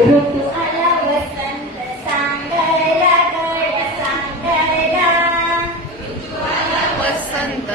ऋतू आला वसंत सांगायला सांगायला वसंत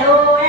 Hello.